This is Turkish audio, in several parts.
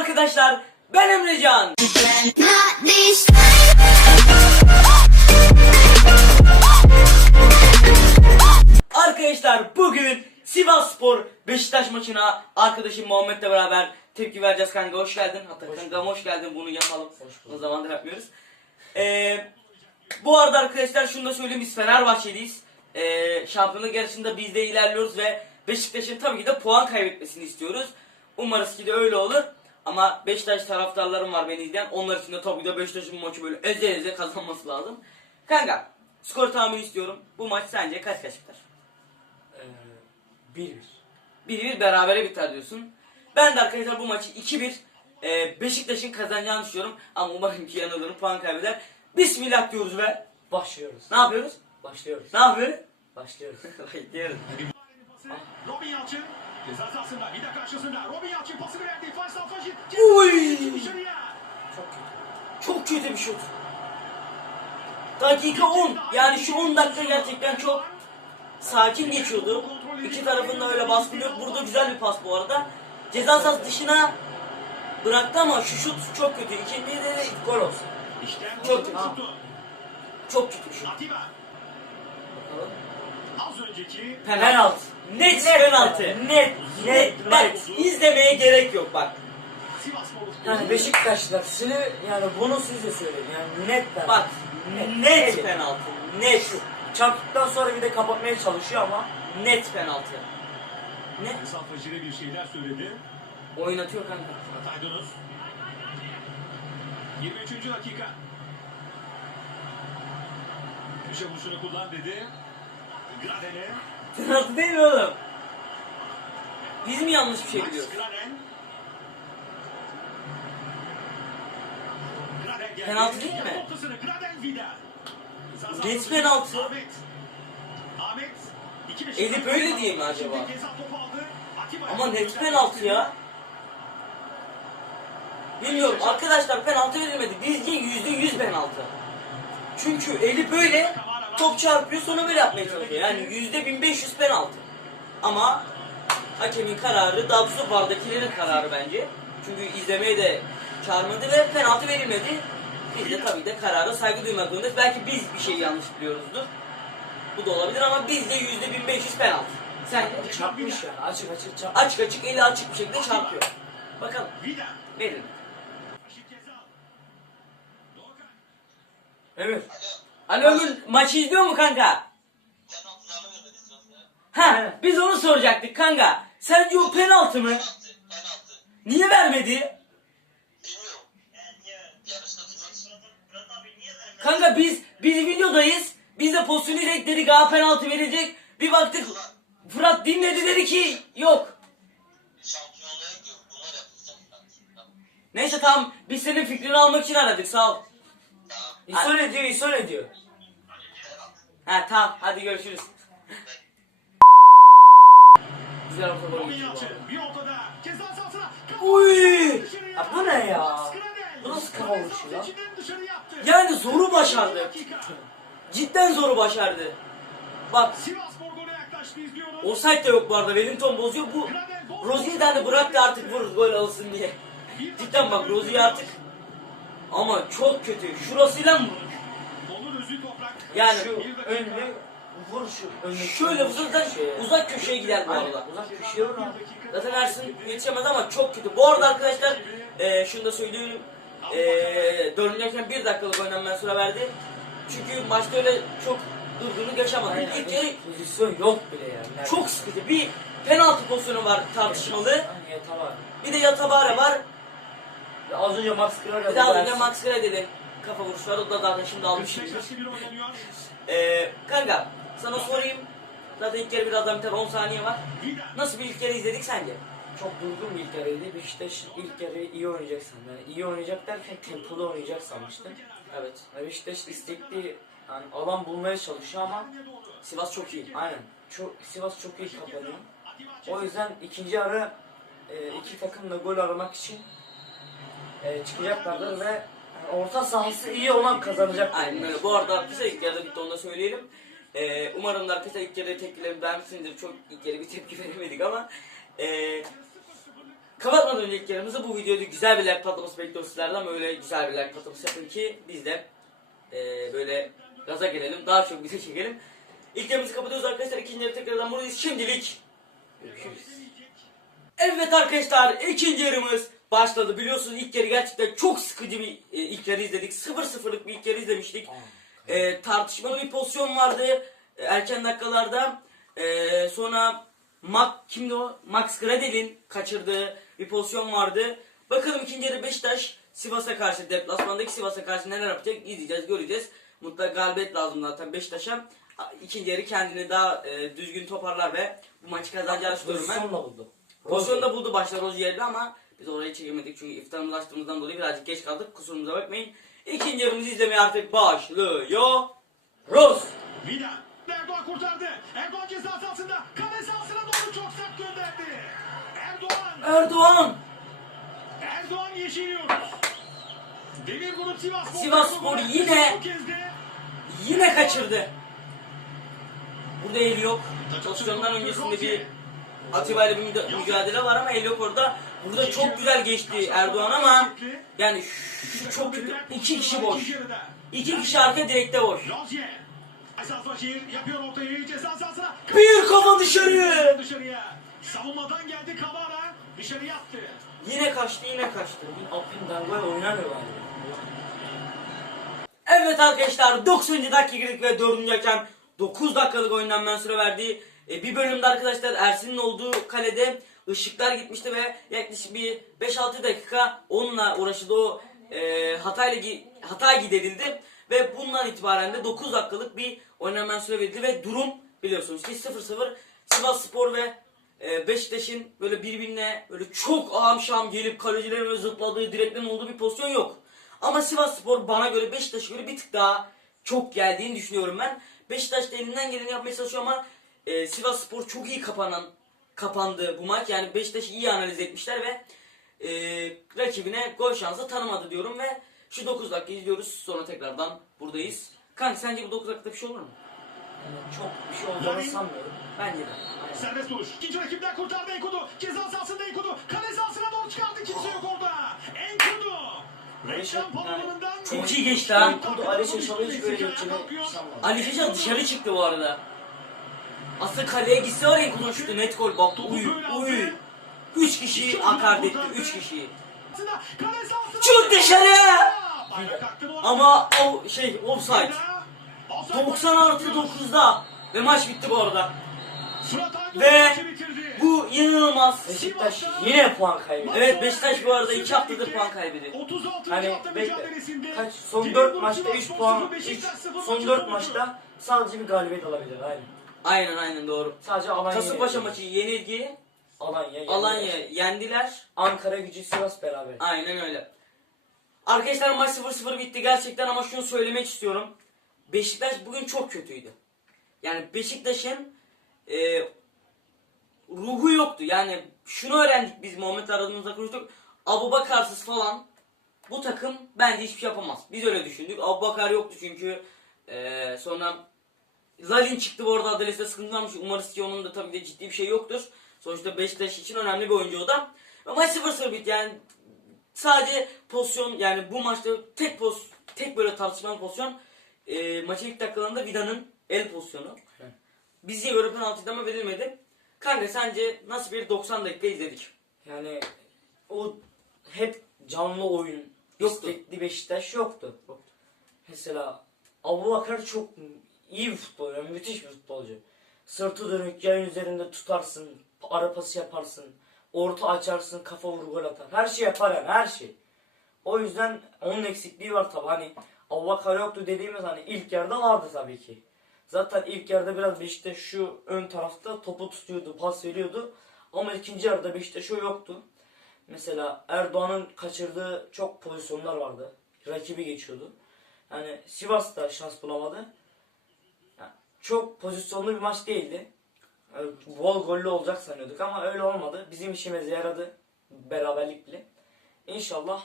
arkadaşlar. Ben Emrecan. Arkadaşlar bugün Sivas Spor Beşiktaş maçına arkadaşım Muhammed'le beraber tepki vereceğiz kanka. Hoş geldin. Hatta kanka hoş geldin. Bunu yapalım. O zamandır yapmıyoruz. Ee, bu arada arkadaşlar şunu da söyleyeyim biz Fenerbahçeliyiz. Ee, şampiyonluk yarışında biz de ilerliyoruz ve Beşiktaş'ın tabii ki de puan kaybetmesini istiyoruz. Umarız ki de öyle olur. Ama Beşiktaş taraftarlarım var beni izleyen. Onlar için de tabii ki de Beşiktaş'ın bu maçı böyle eze eze kazanması lazım. Kanka skor tahmini istiyorum. Bu maç sence kaç kaç biter? Ee, 1-1. 1-1 berabere biter diyorsun. Ben de arkadaşlar bu maçı 2-1 e, Beşiktaş'ın kazanacağını düşünüyorum. Ama umarım ki yanılırım puan kaybeder. Bismillah diyoruz ve Başlıyoruz. ne yapıyoruz? Başlıyoruz. Ne yapıyoruz? Başlıyoruz. Bekliyoruz. Robin Yalçın ceza sahasında vida karşısında Robin Yalçın pasını verdi Uy! Çok kötü. Çok kötü bir şut. Dakika 10. Yani şu 10 dakika gerçekten çok sakin geçiyordu. İki tarafında öyle baskın yok. Burada güzel bir pas bu arada. Ceza sahası dışına bıraktı ama şu şut çok kötü. İkinci de Gol olsun. İşte Çok çok kötü. çok kötü bir şut. Bakalım. az önceki Penaltı. Net penaltı. Net. Net. Bak izlemeye gerek yok bak. Yani Beşiktaşlar sizi yani bunu siz de söyleyin. Yani net ben. Bak net penaltı. Net. Çarptıktan sonra bir de kapatmaya çalışıyor ama Net penaltı. Net. Faşit'e bir şeyler söyledi. Oynatıyor kanka. Fırat Aydınus 23. dakika Köşe vuruşunu kullan dedi Graden'e Penaltı değil mi oğlum? Biz mi yanlış bir şey Max biliyoruz? Graden Graden geldi. Penaltı değil mi? Sahası penaltı. Eli böyle diye mi acaba? Ama net penaltı ya. Bilmiyorum arkadaşlar penaltı verilmedi. Bizce yüzde yüz penaltı. Çünkü eli böyle top çarpıyor sonra böyle yapmaya çalışıyor. Yani yüzde bin beş yüz penaltı. Ama hakemin kararı daha doğrusu vardakilerin kararı bence. Çünkü izlemeye de çağırmadı ve penaltı verilmedi. Biz de tabii de karara saygı duymak zorundayız. Belki biz bir şey yanlış biliyoruzdur. Bu da olabilir ama bizde yüzde bin beş yüz penaltı. Sen çarpmış yani. Açık açık çarp. açık açık eli açık bir şekilde çarpıyor. Bakalım Vida. verin. Evet. Ali Ömür maçı izliyor mu kanka? Ha biz onu soracaktık kanka. Sence o penaltı mı? Niye vermedi? Kanka biz biz videodayız. Biz de pozisyonu izledik dedik ha penaltı verecek. Bir baktık Fırat dinledi dedi ki yok. Neyse tamam biz senin fikrini almak için aradık sağ ol. İsol ediyor, isol ediyor. Ha tamam hadi görüşürüz. Güzel orta gol. Bir ortada. Ceza sahasına. Uy! Ya bu ne ya? Bu nasıl kafa vuruşu ya? Yani zoru başardı. Cidden zoru başardı. Bak offside de yok bu arada. Wellington bozuyor. Bu Rozi'yi de hani bıraktı artık vur gol alsın diye. Cidden bak Rozi'yi artık ama çok kötü. Şurasıyla mı. Yani Şu önlü vur şu önlü. şöyle vursa uzak köşeye gider bu arada. Uzak köşeye vur abi. Zaten Ersin yetişemez ama çok kötü. Bu arada arkadaşlar e, şunu da söylüyorum. E, dördüncü bir dakikalık oynanma süre verdi. Çünkü maçta öyle çok durgunluk yaşamadı. Aynen. İlk yarı Pozisyon yok bile yani. çok sıkıcı. Bir penaltı pozisyonu var tartışmalı. Var. Bir de Yatabare var. Ya Az önce Max Kraga Bir de az önce Max Gradel'in kafa vuruşu var. O da zaten şimdi oynanıyor. Ee, kanka sana sorayım. Zaten ilk yarı birazdan biter 10 saniye var. Nasıl bir ilk yarı izledik sence? Çok durgun bir ilk yarıydı. Beşiktaş ilk yarıyı iyi oynayacak sandım. Yani iyi oynayacak derken tempolu oynayacak sanmıştım. Evet. Yani Beşiktaş istekli yani alan bulmaya çalışıyor ama Sivas çok iyi. aynen çok, Sivas çok iyi kapanıyor. O yüzden ikinci yarı e, iki takım da gol aramak için e, çıkacaklardır ve orta sahası iyi olan kazanacak. Aynen öyle. Bu arada arkadaşlar ilk yarıda bitti onu da söyleyelim. Ee, umarım da arkadaşlar ilk yarı tepkilerimi beğenmişsinizdir. Çok ilk yarı bir tepki veremedik ama ee, Kapatmadan önce ilk yarımızı bu videoda güzel bir like patlaması bekliyoruz sizlerden. Böyle güzel bir like patlaması yapın ki biz de eee, böyle gaza gelelim. Daha çok bize çekelim. İlk yarımızı kapatıyoruz arkadaşlar. İkinci yarı tekrardan buradayız. Şimdilik görüşürüz. Evet arkadaşlar ikinci yarımız başladı. Biliyorsunuz ilk yarı gerçekten çok sıkıcı bir e, ilk yarı izledik. 0-0'lık bir ilk yarı izlemiştik. E, tartışmalı bir pozisyon vardı e, erken dakikalarda. E, sonra Max, kimdi o? Max Gradel'in kaçırdığı bir pozisyon vardı. Bakalım ikinci yarı Beşiktaş Sivas'a karşı deplasmandaki Sivas'a karşı neler yapacak izleyeceğiz göreceğiz. Mutlaka galibiyet lazım zaten Beşiktaş'a. İkinci yarı kendini daha e, düzgün toparlar ve bu maçı kazanacağını düşünüyorum ben. Pozisyonla buldu. Pozisyonu da buldu başta Rozier'de ama biz orayı çekemedik çünkü iftarımızı açtığımızdan dolayı birazcık geç kaldık. Kusurumuza bakmayın. İkinci yarımızı izlemeye artık başlıyor. Rose. Vida. Erdoğan kurtardı. Erdoğan ceza sahasında. Kale sahasına doğru çok sert gönderdi. Erdoğan. Erdoğan! Erdoğan yeşiliyor. Demir Grup Sivas. Sivasspor yine- Bu kez de Yine kaçırdı. Burada el yok. Pozisyondan öncesinde bir Atiba ile bir mücadele var ama el yok orada. Burada çok güzel geçti Erdoğan ama yani şu çok kötü. İki kişi boş. İki kişi arka direkte boş. Esas Başir yapıyor ortayı ceza sahasına. Bir kafa dışarı. Dışarıya. Savunmadan geldi Kavara. Dışarıya attı. Yine kaçtı yine kaçtı. Apin Dangoy oynamıyor galiba. Evet arkadaşlar 90. dakika girdik ve 4. hakem 9 dakikalık ben süre verdi. E, bir bölümde arkadaşlar Ersin'in olduğu kalede ışıklar gitmişti ve yaklaşık bir 5-6 dakika onunla uğraşıldı o e, hatayla gi- hata giderildi ve bundan itibaren de 9 dakikalık bir oynanan süre verildi ve durum biliyorsunuz ki 0-0 Sivas Spor ve e, Beşiktaş'ın böyle birbirine böyle çok ağam şam gelip kalecilerin böyle zıpladığı direklerin olduğu bir pozisyon yok. Ama Sivas Spor bana göre Beşiktaş'a göre bir tık daha çok geldiğini düşünüyorum ben. Beşiktaş da elinden geleni yapmaya çalışıyor ama e, Sivas Spor çok iyi kapanan kapandı bu maç. Yani Beşiktaş'ı iyi analiz etmişler ve e, rakibine gol şansı tanımadı diyorum ve şu 9 dakika izliyoruz sonra tekrardan buradayız. Kanka sence bu 9 dakikada bir şey olur mu? Yani çok bir şey olacağını Yani- sanmıyorum. Bence de. Serbest duruş. İkinci rakipten kurtardı Enkudu. Ceza sahasında Enkudu. Kale sahasına doğru çıkardı. Kimse yok orada. Enkudu. Reklam panolarından... Çok iyi geçti ha. Enkudu Ali Şaşalı hiç böyle geçeceğini. Ali Şaşal dışarı çıktı bu arada. Aslında kaleye gitse oraya konuştu net gol baktı uy uy. 3 kişi akar etti 3 kişi. Kale sahasına... Çık dışarı! Ama o şey offside. Offside 90 artı 9'da ve maç bitti bu arada. Ve bu inanılmaz. Beşiktaş yine puan kaybetti. Evet Beşiktaş bu arada 2 haftadır puan kaybediyor. 36. Hani bekle. Kaç son Demir 4 Grup maçta Sivas 3 Spor puan. sıfır, üç- Beşiktaş sıfır son maçı 4 sonucu. maçta sadece bir galibiyet alabilir. Aynen. Aynen aynen doğru. Sadece Alanya. Kasımpaşa maçı yenilgi. Alanya. yendiler. Alanya yendiler. Ankara gücü Sivas beraber. Aynen öyle. Arkadaşlar maç 0-0 bitti gerçekten ama şunu söylemek istiyorum. Beşiktaş bugün çok kötüydü. Yani Beşiktaş'ın e, ruhu yoktu. Yani şunu öğrendik biz Muhammed aradığımızda konuştuk. Abu Bakarsız falan bu takım bence hiçbir şey yapamaz. Biz öyle düşündük. Abu Bakar yoktu çünkü e, sonra Zalin çıktı bu arada adalesinde sıkıntı varmış. Umarız ki onun da tabii de ciddi bir şey yoktur. Sonuçta Beşiktaş için önemli bir oyuncu o da. Maç 0-0 bitti yani sadece pozisyon yani bu maçta tek poz tek böyle tartışmalı pozisyon e, maçın ilk dakikalarında Vida'nın el pozisyonu. Bize göre penaltı ama verilmedi. Kanka sence nasıl bir 90 dakika izledik? Yani o hep canlı oyun Yoktu. istekli Beşiktaş yoktu. Mesela Abu Bakar çok iyi bir futbolcu, yani müthiş bir futbolcu. Sırtı dönük, yayın üzerinde tutarsın, ara pası yaparsın, orta açarsın, kafa vur gol atar. Her şey yapar yani, her şey. O yüzden onun eksikliği var tabi. Hani Abu Bakar yoktu dediğimiz hani ilk yarıda vardı tabii ki. Zaten ilk yarıda biraz Beşiktaş şu ön tarafta topu tutuyordu, pas veriyordu. Ama ikinci yarıda Beşiktaş o yoktu. Mesela Erdoğan'ın kaçırdığı çok pozisyonlar vardı. Rakibi geçiyordu. Yani Sivas da şans bulamadı. Yani çok pozisyonlu bir maç değildi. Yani bol gollü olacak sanıyorduk ama öyle olmadı. Bizim işimize yaradı. Beraberlik bile. İnşallah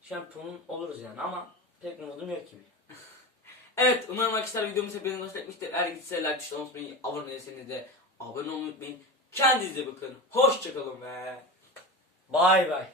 şampiyon oluruz yani ama pek umudum yok gibi. Evet umarım arkadaşlar videomuz hepinize hoş etmiştir. Eğer gitse like tuşuna unutmayın. Abone değilseniz de abone olmayı unutmayın. Kendinize bakın. Hoşçakalın ve Bay bay.